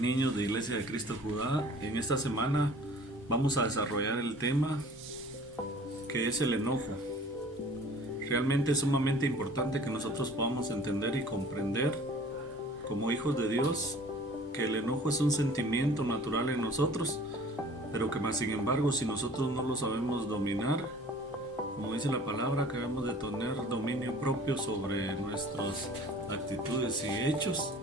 Niños de Iglesia de Cristo Judá. En esta semana vamos a desarrollar el tema que es el enojo. Realmente es sumamente importante que nosotros podamos entender y comprender como hijos de Dios que el enojo es un sentimiento natural en nosotros, pero que más sin embargo, si nosotros no lo sabemos dominar, como dice la palabra, que debemos de tener dominio propio sobre nuestras actitudes y hechos,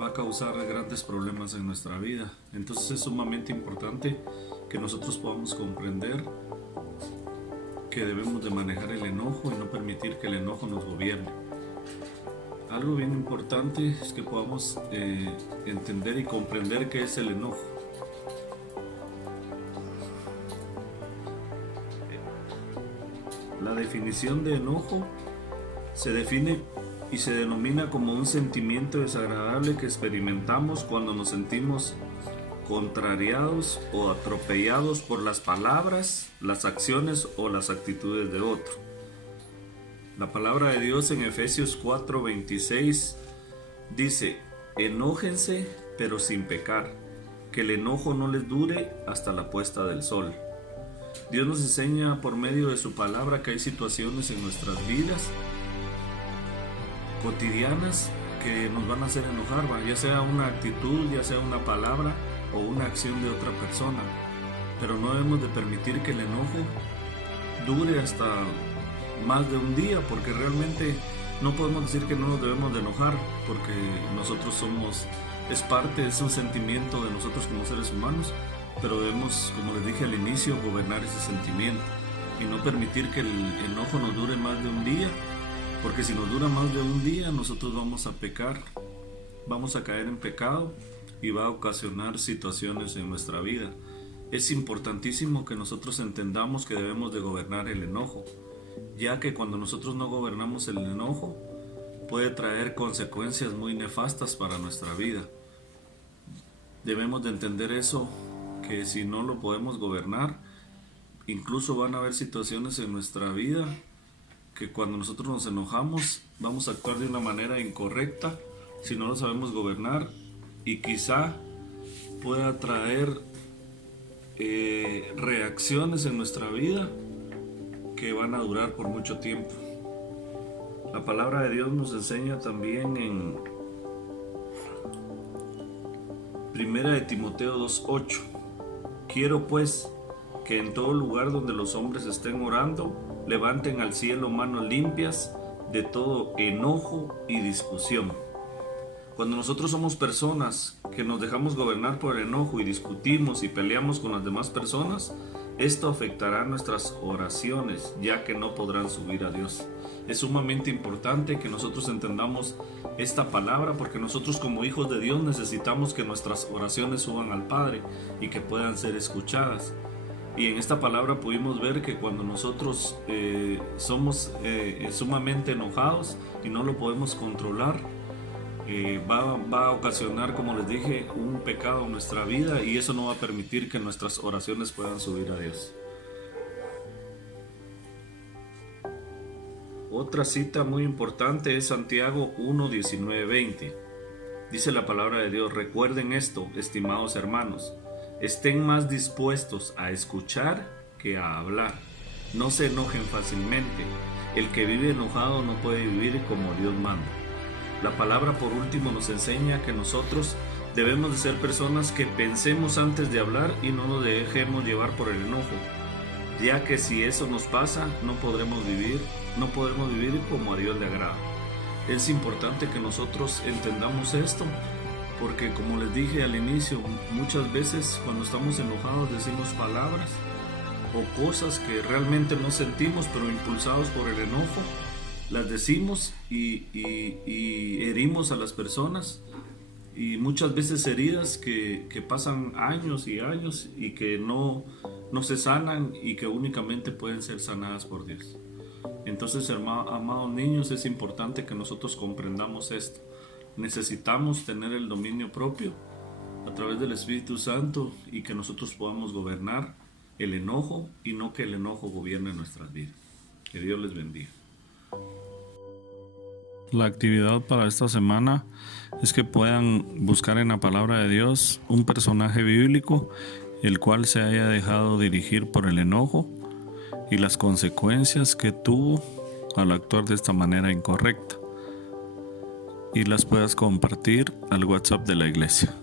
va a causar grandes problemas en nuestra vida. Entonces es sumamente importante que nosotros podamos comprender que debemos de manejar el enojo y no permitir que el enojo nos gobierne. Algo bien importante es que podamos entender y comprender qué es el enojo. La definición de enojo se define y se denomina como un sentimiento desagradable que experimentamos cuando nos sentimos contrariados o atropellados por las palabras, las acciones o las actitudes de otro. La palabra de Dios en Efesios 4:26 dice: enójense pero sin pecar, que el enojo no les dure hasta la puesta del sol. Dios nos enseña por medio de su palabra que hay situaciones en nuestras vidas cotidianas que nos van a hacer enojar, ya sea una actitud, ya sea una palabra o una acción de otra persona, pero no debemos de permitir que el enojo dure hasta más de un día, porque realmente no podemos decir que no nos debemos de enojar, porque nosotros es un sentimiento de nosotros como seres humanos, pero debemos, como les dije al inicio, gobernar ese sentimiento y no permitir que el enojo nos dure más de un día, porque si nos dura más de un día, nosotros vamos a pecar, vamos a caer en pecado y va a ocasionar situaciones en nuestra vida. Es importantísimo que nosotros entendamos que debemos de gobernar el enojo, ya que cuando nosotros no gobernamos el enojo, puede traer consecuencias muy nefastas para nuestra vida. Debemos de entender eso, que si no lo podemos gobernar, incluso van a haber situaciones en nuestra vida que cuando nosotros nos enojamos vamos a actuar de una manera incorrecta si no lo sabemos gobernar, y quizá pueda traer reacciones en nuestra vida que van a durar por mucho tiempo. La palabra de Dios nos enseña también en 1 de Timoteo 2:8: quiero pues que en todo lugar donde los hombres estén orando, levanten al cielo manos limpias de todo enojo y discusión. Cuando nosotros somos personas que nos dejamos gobernar por el enojo y discutimos y peleamos con las demás personas, esto afectará nuestras oraciones, ya que no podrán subir a Dios. Es sumamente importante que nosotros entendamos esta palabra, porque nosotros como hijos de Dios necesitamos que nuestras oraciones suban al Padre y que puedan ser escuchadas. Y en esta palabra pudimos ver que cuando nosotros somos sumamente enojados y no lo podemos controlar, va a ocasionar, como les dije, un pecado en nuestra vida, y eso no va a permitir que nuestras oraciones puedan subir a Dios. Otra cita muy importante es Santiago 1:19-20. Dice la palabra de Dios: recuerden esto, estimados hermanos, estén más dispuestos a escuchar que a hablar. No se enojen fácilmente. El que vive enojado no puede vivir como Dios manda. La palabra, por último, nos enseña que nosotros debemos de ser personas que pensemos antes de hablar y no nos dejemos llevar por el enojo, ya que si eso nos pasa, no podremos vivir como a Dios le agrada. Es importante que nosotros entendamos esto, porque como les dije al inicio, muchas veces cuando estamos enojados decimos palabras o cosas que realmente no sentimos, pero impulsados por el enojo las decimos y herimos a las personas, y muchas veces heridas que pasan años y años y que no se sanan, y que únicamente pueden ser sanadas por Dios. Entonces, amados niños, es importante que nosotros comprendamos esto. Necesitamos tener el dominio propio a través del Espíritu Santo, y que nosotros podamos gobernar el enojo y no que el enojo gobierne nuestras vidas. Que Dios les bendiga. La actividad para esta semana es que puedan buscar en la palabra de Dios un personaje bíblico el cual se haya dejado dirigir por el enojo y las consecuencias que tuvo al actuar de esta manera incorrecta, y las puedas compartir al WhatsApp de la iglesia.